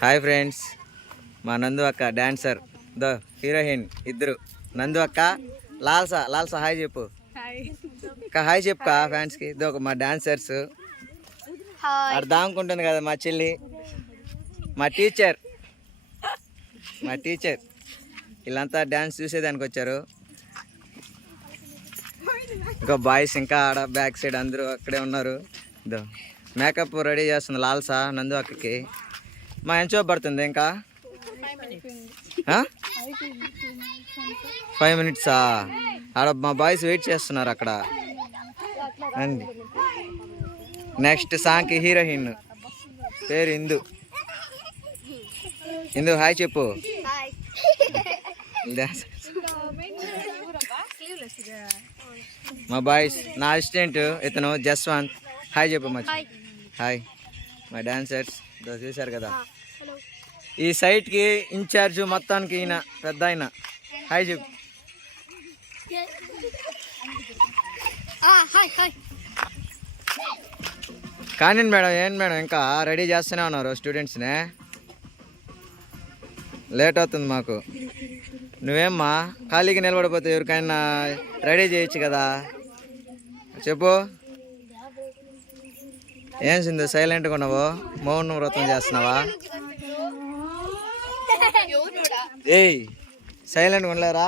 Hi friends, మా నందు అక్క డాన్సర్, ద హీరోయిన్ ఇద్దరు. నందు అక్క, లాల్సా హాయ్ చెప్పు. హాయ్ చెప్పు ఫ్యాన్స్కి. ఇదో మా డాన్సర్స్. అక్కడ దాముకుంటుంది కదా మా చెల్లి, మా టీచర్. వీళ్ళంతా డ్యాన్స్ చూసేదానికి వచ్చారు. ఇంకా బాయ్స్ ఇంకా ఆడ బ్యాక్ సైడ్ అందరూ అక్కడే ఉన్నారు. ఇదో మేకప్ రెడీ చేస్తుంది లాల్సా నందు అక్కకి. మా ఎంచో పడుతుంది ఇంకా 5 minutes. ఆడ మా బాయ్స్ వెయిట్ చేస్తున్నారు అక్కడ. అండి నెక్స్ట్ సాంగ్కి హీరోయిన్ పేరు ఇందు హాయ్ చెప్పు. మా బాయ్స్, నా అసిస్టెంట్ ఇతను జస్వంత్. హాయ్ చెప్పు మచ్. హాయ్ మా డాన్సర్స్ చూశారు కదా. ఈ సైట్కి ఇన్ఛార్జ్ మొత్తానికి ఈయన పెద్ద ఆయన. హాయ్ చెప్పు. కానీ మేడం ఏంటి మేడం ఇంకా రెడీ చేస్తూనే ఉన్నారు స్టూడెంట్స్నే. లేట్ అవుతుంది మాకు. నువ్వేమ్మా ఖాళీకి నిలబడిపోతే ఎవరికైనా రెడీ చేయొచ్చు కదా. చెప్పు. ఏం సింధు సైలెంట్గా ఉన్నావు? మౌన వ్రతం చేస్తున్నావా? ఏయ్ సైలెంట్గా ఉండలేరా?